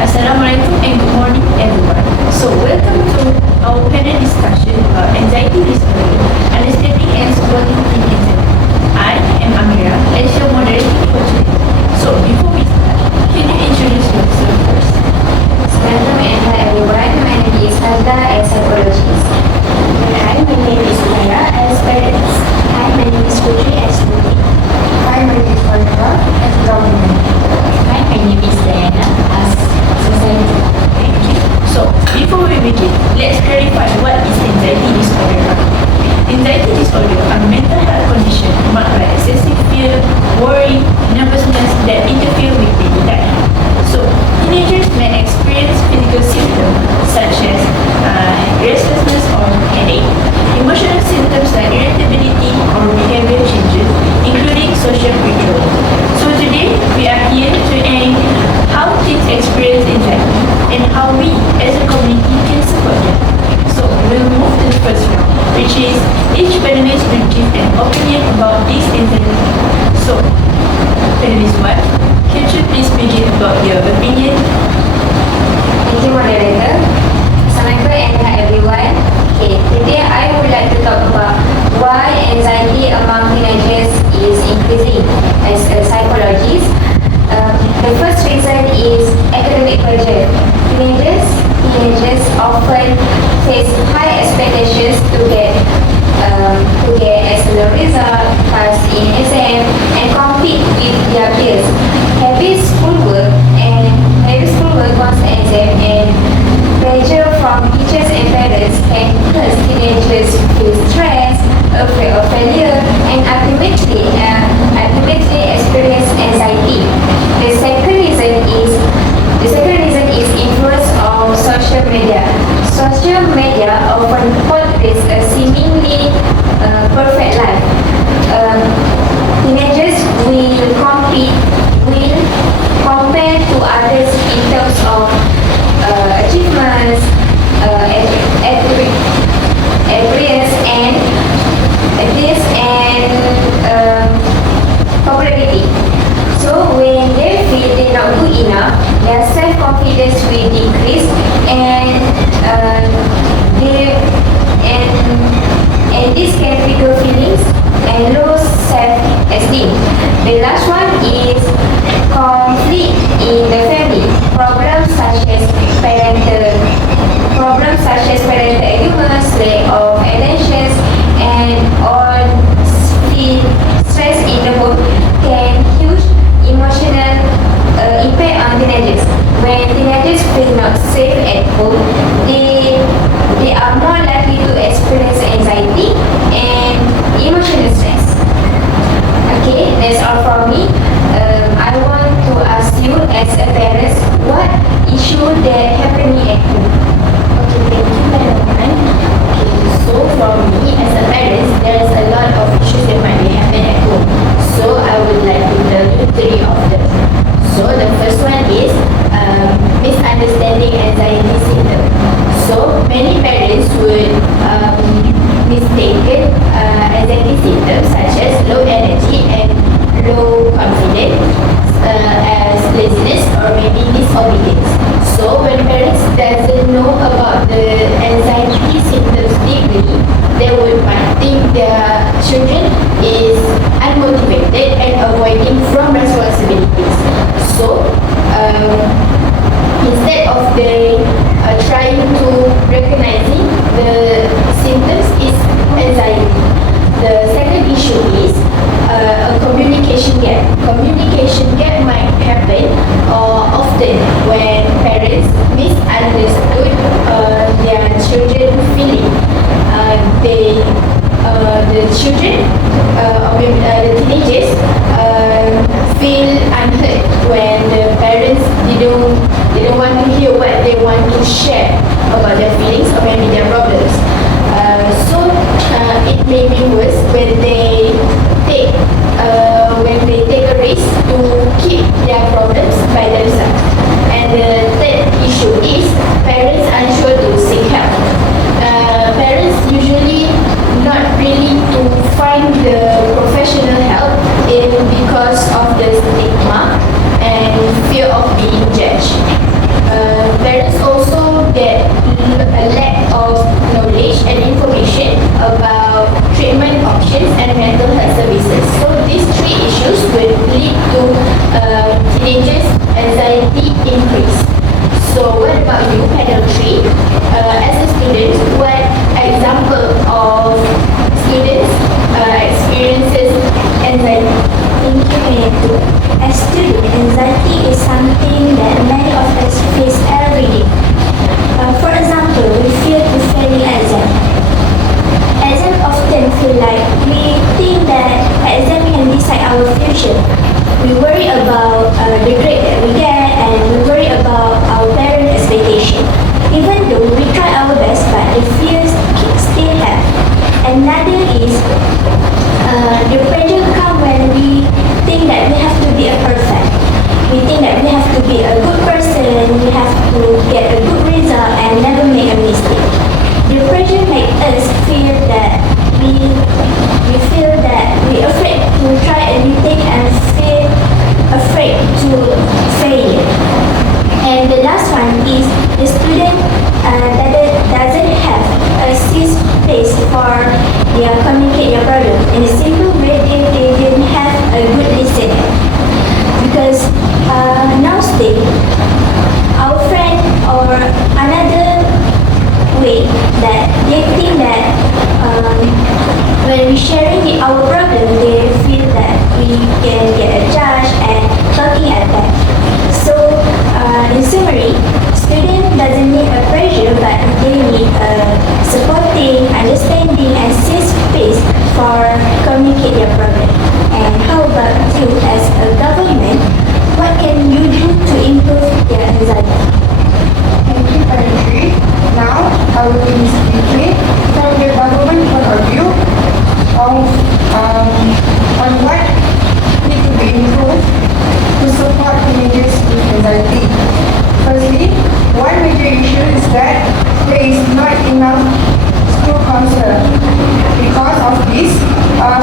Assalamualaikum and good morning everyone. So welcome to our panel discussion about anxiety disorder, understanding and supporting teen anxiety. I am Amira as your moderator for today. So before we start, can you introduce yourself first? Welcome and hi everyone. My name is Hazda as psychologist. Hi, my name is Maya as parents. Hi, my name is Putri as student. Hi, my name is Farnava as government. Hi, my name is Diana as society. Thank you. So before we begin, let's clarify what is anxiety disorder. Anxiety disorder are mental health conditions marked by excessive fear, worry, nervousness that interfere with daily life. So teenagers may experience physical symptoms such as restlessness or headache, emotional symptoms like irritability or behavior changes, including social withdrawal. So today we are here to aim how teens experience anxiety and how we as a community can support them. So we'll move to the first round, which is each panelist will give an opinion about this anxiety. So, panelist 1, can you please begin about your opinion? Thank you, moderator. Assalamualaikum and hi everyone. Okay, today I would like to talk about why anxiety among teenagers is increasing as a psychologist. The first reason is academic pressure. Teenagers often face high expectations to get excellent result, pass in exam, and compete with their peers. Heavy schoolwork once exam and pressure from teachers and parents can cause teenagers feel stressed, afraid of failure, and ultimately experience anxiety. The second reason is influence of social media. Social media often portrays a seemingly perfect life. Teenagers will compare to others in terms of achievements, popularity. So when they feel they're not good enough, their self-confidence will decrease and this can trigger feelings and low self-esteem. The last one is conflict in the family. Problems such as parental arguments, lack of attention, and all stress in the home can huge emotional impact on teenagers. When teenagers feel not safe at home, they are more likely to experience anxiety and emotional stress. Okay, that's all from me. I want to ask you as a parent, what issue that happening at home? Okay, thank you, Madam Wan. Okay, so for me as a parent, there is a lot of issues that might be happen at home. So I would like to tell you 3 of them. So the first one is misunderstanding anxiety symptoms. So many parents would mistaken anxiety symptoms such as low energy and low confidence as laziness or maybe disobedience. So when parents doesn't know about the anxiety symptoms deeply, they would might think their children is unmotivated and avoiding from responsibilities. So instead of they trying to recognizing the symptoms is anxiety. The second issue is a communication gap. that communication gap might happen often when parents misunderstood their children feeling. The children or maybe the teenagers feel unheard when the parents didn't want to hear what they want to share about their feelings or maybe their problems. It may be worse when they take a risk to keep their problems by themselves. And the third issue is parents unsure to seek help. Parents usually not really to find the professional help because of the stigma and fear of being judged. Parents also get a lack of knowledge and information about treatment options and mental health services. So these three issues will lead to teenagers' anxiety increase. So what about you, panel 3? As a student, what example of students experiences anxiety? Thank you, Mayatu. As student, anxiety is something that many of us face every day. For example, we fear to failing exam. Exam often feel like we think that exam can decide our future. We worry about the grade that we get, and we worry about our parent expectation. Even though we try our best, but the fears still have. Another is the pressure comes when we think that we have to be a perfect. We think that we have to be a good person, we have to get a good result and never make a mistake. The pressure makes us feel that we feel that we're afraid to try anything and feel afraid to fail. And the last one is the student that doesn't have a safe place for their communicate their problem. In a simple way, they didn't have a good listener. Because nowadays, our friend or another way that they think that when we sharing our problem, they feel that we can get a judge and talking at that. So in summary, student doesn't need a pressure, but they need a supporting, understanding, and safe space for communicate their problem. And how about you as a government? What can you do to improve their anxiety? Thank you, Parentry. Now, I will be speaking from the government point of view of on what need to be improved to support teenagers with anxiety. Firstly, one major issue is that there is not enough school counselor. Because of this,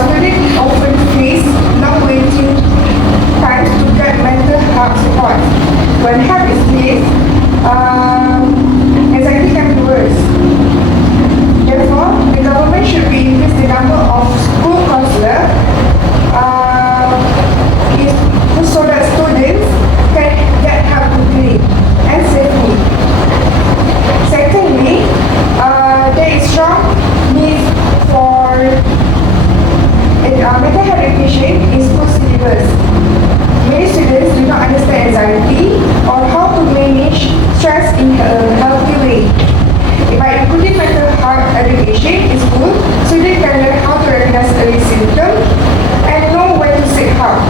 students often face long waiting times to get mental health support. When help is missed, anxiety can be worse. Therefore, the government should be increase the number of school counselors so that students can get help quickly and safely. Secondly, there is strong need for mental health education in school syllabus. Many students do not understand anxiety or how to manage stress in a healthy way. By including mental health education in school, students can learn how to recognize early symptoms and know when to seek help.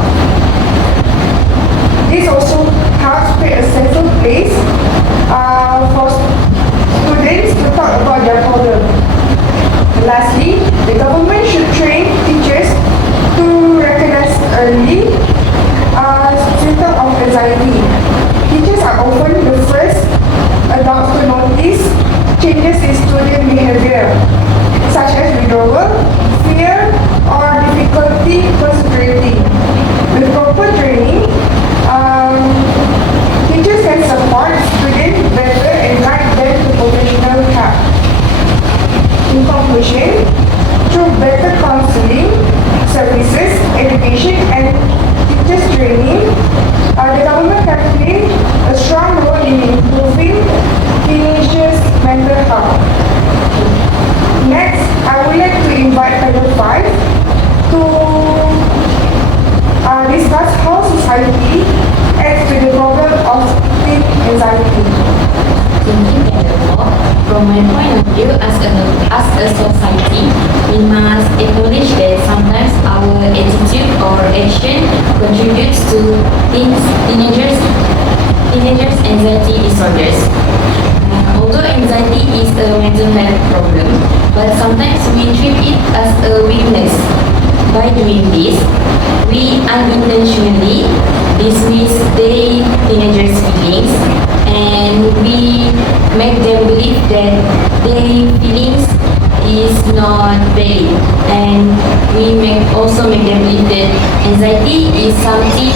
This also helps create a central place for students to talk about their problem. Lastly, the government should train teachers to recognize early symptoms of anxiety. Teachers are often the first adults to notice changes in student behavior, such as withdrawal, fear, or difficulty concentrating. With proper training, teachers can support students better and guide them to professional help. In conclusion, through better counseling, services, education, and teachers training, the government can play a strong role in improving teenagers' mental health. Next, I would like to invite panel 5 to discuss my point of view, as a society, we must acknowledge that sometimes our attitude or action contributes to teenagers' anxiety disorders. Although anxiety is a mental health problem, but sometimes we treat it as a weakness. By doing this, we unintentionally dismiss their teenagers' feelings, and we make them believe that their feelings is not valid, and we also make them believe that anxiety is something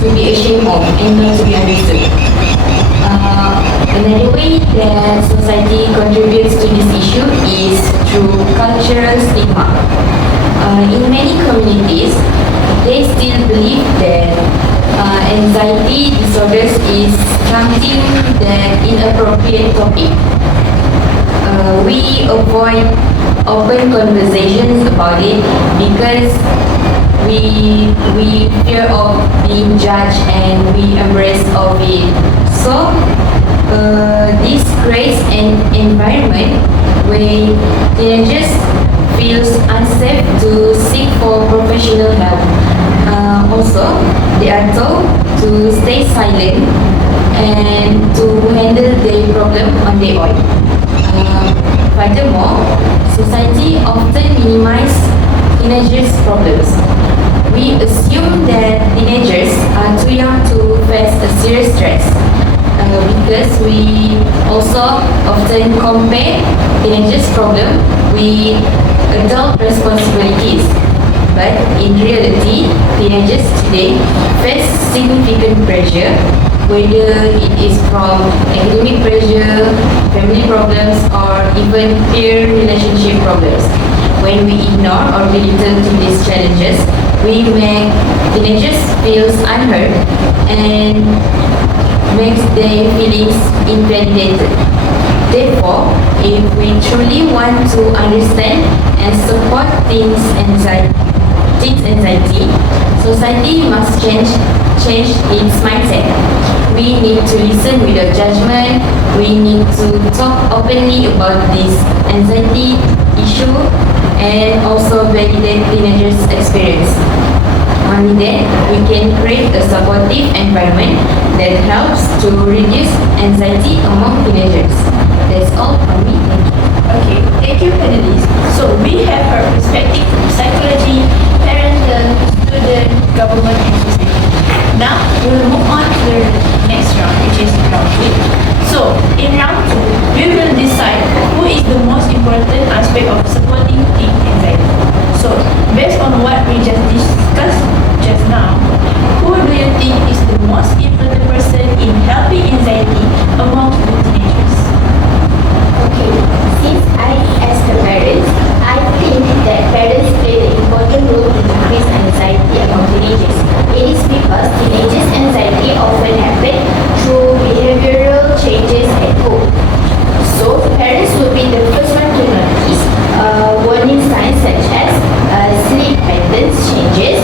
to be ashamed of and not to be understood. Another way that society contributes to this issue is through cultural stigma. In many communities, they still believe that anxiety disorders is something that inappropriate topic. We avoid open conversations about it because we fear of being judged and we embrace of it. So this creates an environment where teenagers feels unsafe to seek for professional help. Also, they are told to stay silent and to handle their problem on their own. Furthermore, society often minimizes teenagers' problems. We assume that teenagers are too young to face a serious stress because we also often compare teenagers' problem with adult responsibilities. But in reality, teenagers today face significant pressure, whether it is from academic pressure, family problems, or even peer relationship problems. When we ignore or belittle to these challenges, we make teenagers feel unheard and makes their feelings invalidated. Therefore, if we truly want to understand and support teens' anxiety, society must change its mindset. We need to listen without judgment. We need to talk openly about this anxiety issue and also validate teenagers' experience. Only then we can create a supportive environment that helps to reduce anxiety among teenagers. That's all from me. Thank you. Okay, thank you, panelists. So we have our perspective from psychology, parental, student, government, and society. Now we will move on to the next round, which is round 2. So in round 2, we will decide who is the most important aspect of supporting teen anxiety. So based on what we just discussed just now, who do you think is the most important person in helping anxiety among the teenagers? Okay, since I as the parents, I think that parents play an important role to decrease anxiety among teenagers. It is because teenagers' anxiety often happen through behavioral changes at home. So parents will be the first one to notice warning signs such as sleep patterns changes,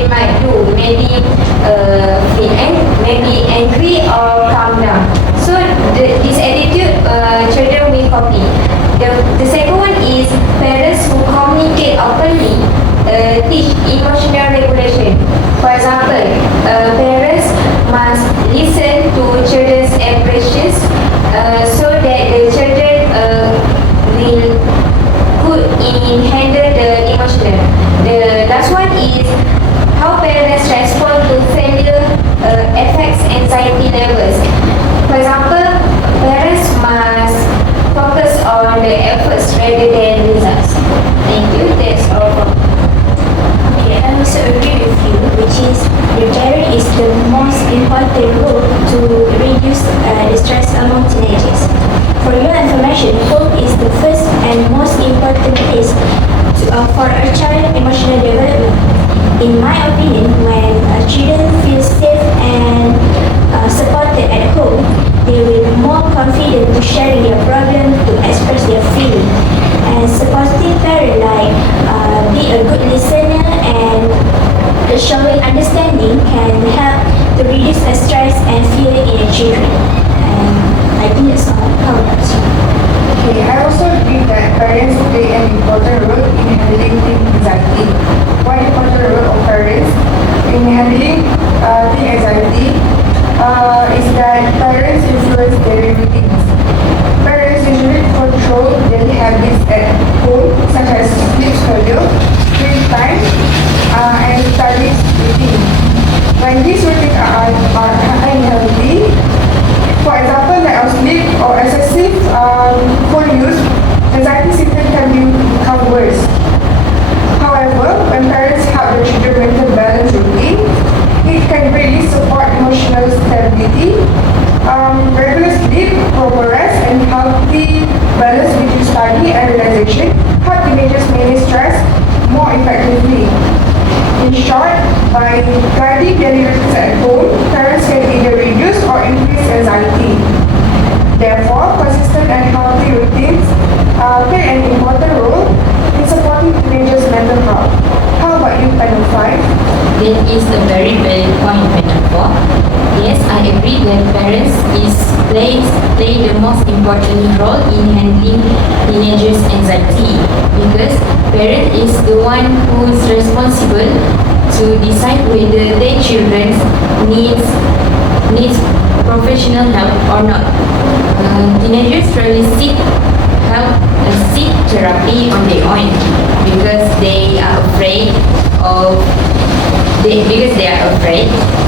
they might do, maybe maybe angry or calm down. So this attitude children will copy. The second one is parents who communicate openly teach emotional regulation. For example, parents must listen to children's expressions so that the children will good in handle the emotional. The last one is how parents respond to failure affects anxiety levels. For example, parents must focus on the efforts rather than results. Thank you. That's all from me. Okay, I also agree with you, which is the parent is the most important role to reduce the stress among teenagers. For your information, home is the first and most important place for a child emotional development. In my opinion, when children feel safe and supported at home, they will be more confident to share their problem, to express their feeling. And supportive parent like be a good listener and showing understanding can help to reduce the stress and fear in the children. And I think that's all. How about you? Okay, I also agree that parents play an important role in handling teen anxiety. One important role of parents in handling teen anxiety is that parents influence daily routines. Parents usually control daily habits at home, such as sleep schedule, screen time, and study routine. When these routines are unhealthy, for example, lack of sleep or excessive phone use, anxiety symptoms can become worse. However, when parents help their children maintain balanced routine, it can really support emotional stability. Regular sleep, proper rest, and healthy balance between study and relaxation help teenagers manage stress more effectively. In short, by guiding daily routines at home, parents can either reduce or increase anxiety. Therefore, consistent and healthy routines play an important role in supporting teenagers' mental health. How about you, panel 5? That is a very valid point, Panel 4. Yes, I agree that parents play the most important role in handling teenagers' anxiety because parent is the one who is responsible to decide whether their children needs professional help or not. Teenagers really seek help and seek therapy on their own because they are afraid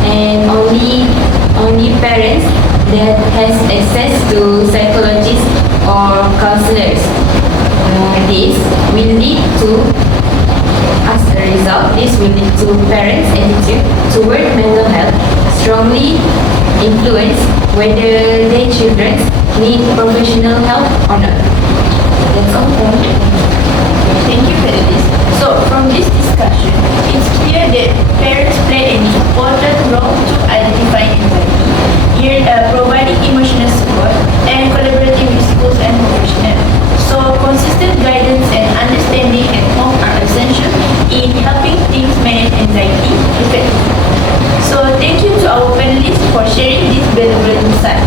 and only parents that has access to psychologists or counselors. This will lead to, as a result, this will lead to parents' attitude toward mental health strongly influence whether their children need professional help or not. That's all from me. Thank you, Felice. So, from this discussion, it's clear that parents play an important role to identify anxiety, providing emotional support, and collaborating with schools and professionals. So, consistent guidance and understanding at home are essential in helping teens manage anxiety effectively. So, thank you to our panelists for sharing this valuable insight.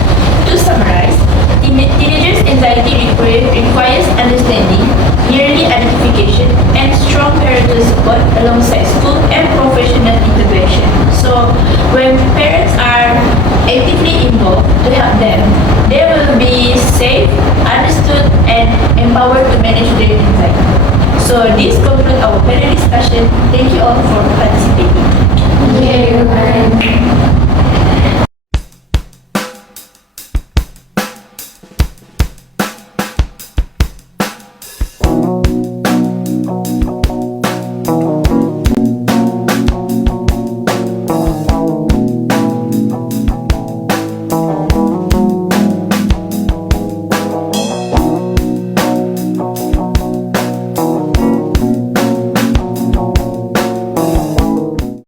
To summarize, teenagers' anxiety requires understanding, early identification, and strong parental support alongside school and professional intervention. So, when parents are actively involved to help them, they will be safe, understood, and empowered to manage their anxiety. So, this concludes our panel discussion. Thank you all for participating. Thank you, everyone.